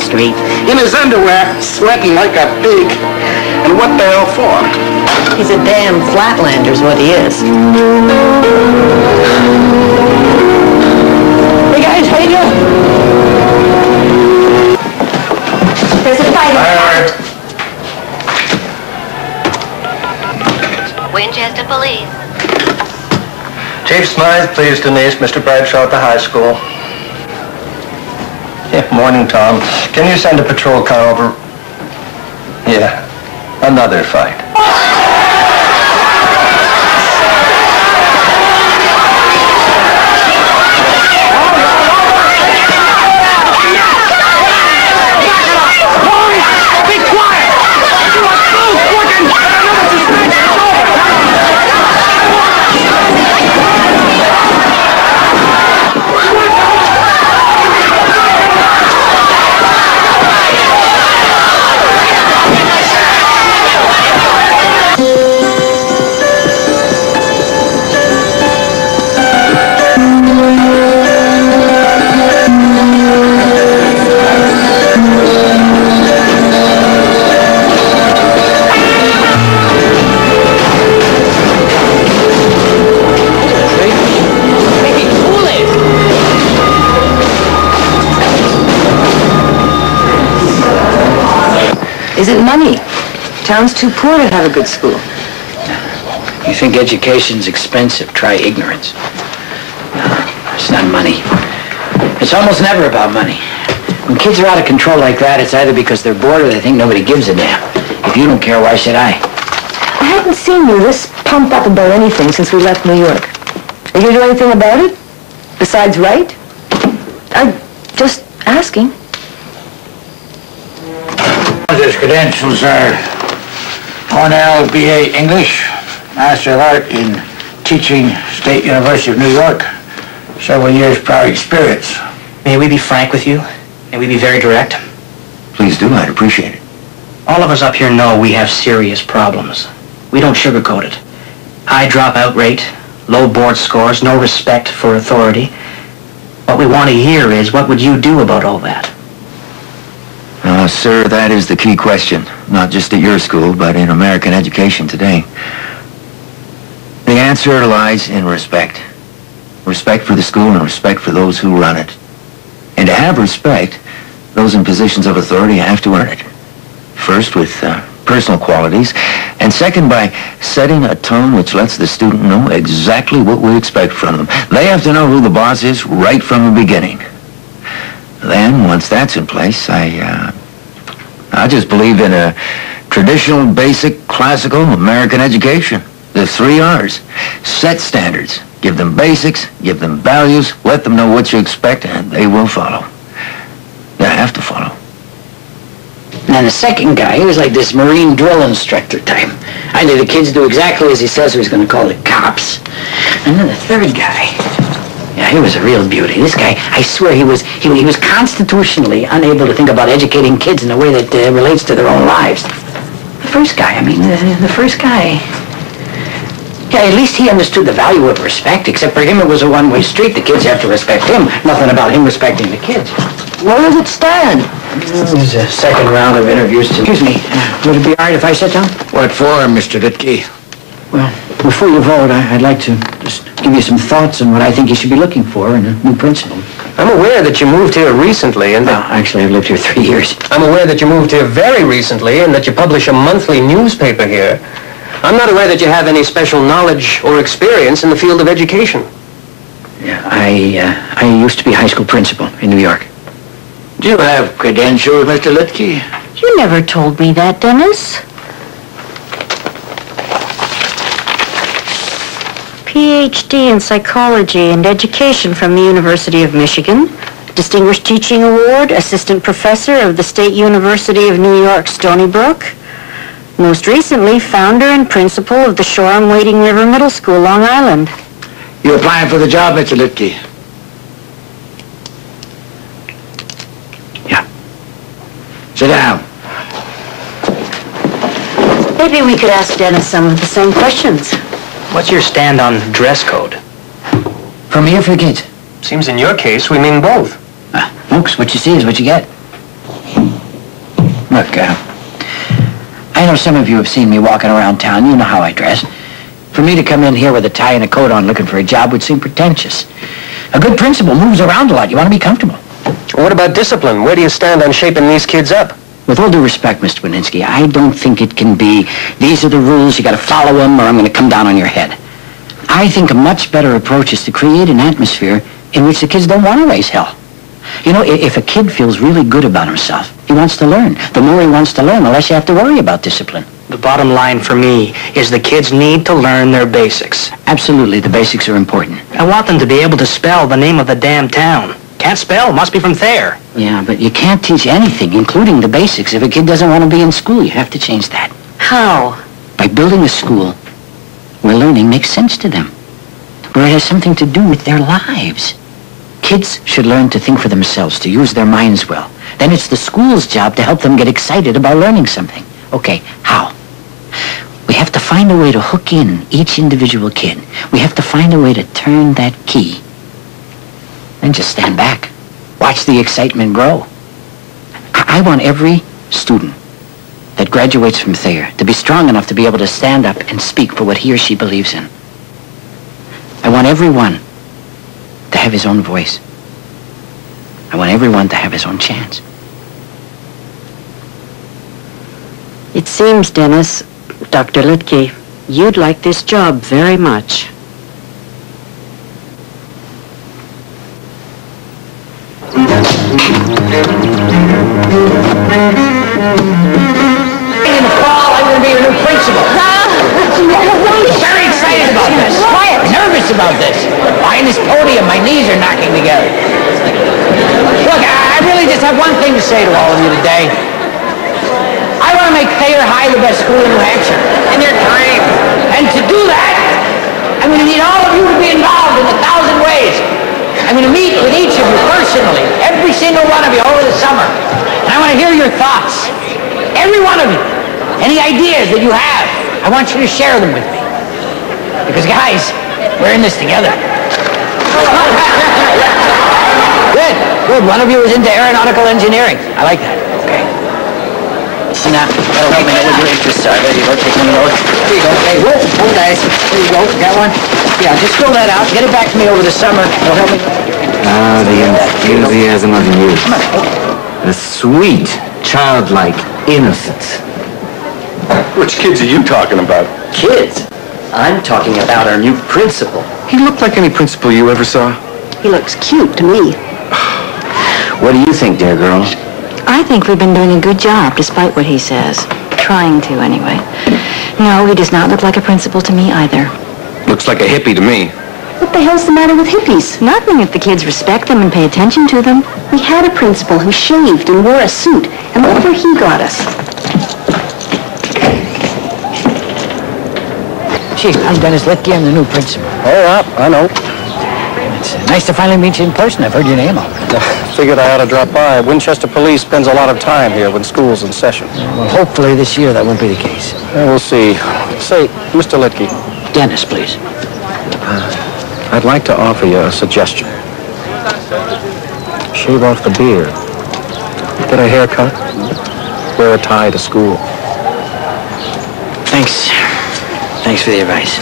street. In his underwear, sweating like a pig. And what the hell for? He's a damn flatlander's what he is. Hey guys, how you doing? There's a fight. Winchester Police. Chief Smythe, please Denise, Mr. Bradshaw at the high school. Yeah, morning, Tom. Can you send a patrol car over? Yeah, another fight. Is it money? Town's too poor to have a good school. You think education's expensive? Try ignorance. No, it's not money. It's almost never about money. When kids are out of control like that, it's either because they're bored or they think nobody gives a damn. If you don't care, why should I? I haven't seen you this pumped up about anything since we left New York. Are you doing anything about it? Besides write? I'm just asking. His credentials are Cornell B.A. English, Master of Art in Teaching, State University of New York, several years prior experience. May we be frank with you? May we be very direct? Please do, I'd appreciate it. All of us up here know we have serious problems. We don't sugarcoat it. High dropout rate, low board scores, no respect for authority. What we want to hear is, what would you do about all that? Sir, that is the key question, not just at your school, but in American education today. The answer lies in respect. Respect for the school and respect for those who run it. And to have respect, those in positions of authority have to earn it. First with personal qualities, and second by setting a tone which lets the student know exactly what we expect from them. They have to know who the boss is right from the beginning. Then, once that's in place, I just believe in a traditional, basic, classical American education. The 3 R's. Set standards. Give them basics, give them values, let them know what you expect, and they will follow. They have to follow. And then the second guy, he was like this Marine drill instructor type. I knew the kids do exactly as he says, so he's going to call the cops. And then the third guy, yeah, he was a real beauty. This guy, I swear, he was constitutionally unable to think about educating kids in a way that relates to their own lives. The first guy, the first guy. Yeah, at least he understood the value of respect, except for him it was a one-way street. The kids have to respect him. Nothing about him respecting the kids. Where does it stand? There's a second round of interviews. Excuse me, would it be all right if I sit down? What for, Mr. Litke? Well, before you vote, I'd like to just give you some thoughts on what I think you should be looking for in a new principal. I'm aware that you moved here recently and that... Actually, I've lived here 3 years. I'm aware that you moved here very recently and that you publish a monthly newspaper here. I'm not aware that you have any special knowledge or experience in the field of education. Yeah, I used to be high school principal in New York. Do you have credentials, Mr. Litke? You never told me that, Dennis. PhD in Psychology and Education from the University of Michigan. Distinguished Teaching Award, Assistant Professor of the State University of New York, Stony Brook. Most recently, founder and principal of the Shoreham-Wading River Middle School, Long Island. You applying for the job, Mr. Litke? Yeah. Sit down. Maybe we could ask Dennis some of the same questions. What's your stand on dress code? For me or for kids? Seems in your case we mean both. Folks, what you see is what you get. Look, I know some of you have seen me walking around town. You know how I dress. For me to come in here with a tie and a coat on looking for a job would seem pretentious. A good principal moves around a lot. You want to be comfortable. What about discipline? Where do you stand on shaping these kids up? With all due respect, Mr. Wininski, I don't think it can be, these are the rules, you got to follow them, or I'm going to come down on your head. I think a much better approach is to create an atmosphere in which the kids don't want to raise hell. You know, if a kid feels really good about himself, he wants to learn. The more he wants to learn, the less you have to worry about discipline. The bottom line for me is the kids need to learn their basics. Absolutely, the basics are important. I want them to be able to spell the name of the damn town. Can't spell, must be from there. Yeah, but you can't teach anything, including the basics, if a kid doesn't want to be in school. You have to change that. How? By building a school where learning makes sense to them, where it has something to do with their lives. Kids should learn to think for themselves, to use their minds well. Then it's the school's job to help them get excited about learning something. Okay, how? We have to find a way to hook in each individual kid. We have to find a way to turn that key. Then just stand back. Watch the excitement grow. I want every student that graduates from Thayer to be strong enough to be able to stand up and speak for what he or she believes in. I want everyone to have his own voice. I want everyone to have his own chance. It seems, Dennis, Dr. Litke, you'd like this job very much. In the fall, I'm going to be your new principal. Very excited about this. Quiet. Nervous about this. Behind this podium, my knees are knocking together. Look, I really just have one thing to say to all of you today. I want to make Thayer High the best school in New Hampshire. In your dream. And to do that, I'm going to need all of you to be involved in 1,000 ways. I'm going to meet with each of you personally, every single one of you over the summer. And I want to hear your thoughts. Every one of you. Any ideas that you have, I want you to share them with me. Because guys, we're in this together. Good, good. One of you is into aeronautical engineering. I like that. Okay. Now, that'll help me know what your interests are. There you go. Take one of those. There you go. Okay. Whoa, guys. There you go. Got one? Yeah, just fill that out. Get it back to me over the summer. It'll help me. Ah, the enthusiasm of youth. Come on. The sweet, childlike innocence. Which kids are you talking about? Kids? I'm talking about our new principal. He looked like any principal you ever saw. He looks cute to me. What do you think, dear girl? I think we've been doing a good job, despite what he says. Trying to, anyway. No, he does not look like a principal to me either. Looks like a hippie to me. What the hell's the matter with hippies? Nothing if the kids respect them and pay attention to them. We had a principal who shaved and wore a suit, and look where he got us. Chief, I'm Dennis Litke. I'm the new principal. Oh, I know. It's nice to finally meet you in person. I've heard your name already. Figured I ought to drop by. Winchester Police spends a lot of time here when school's in session. Well, hopefully this year that won't be the case. We'll see. Say, Mr. Litke, Dennis, please. I'd like to offer you a suggestion. Shave off the beard. Get a haircut. Wear a tie to school. Thanks. Thanks for the advice.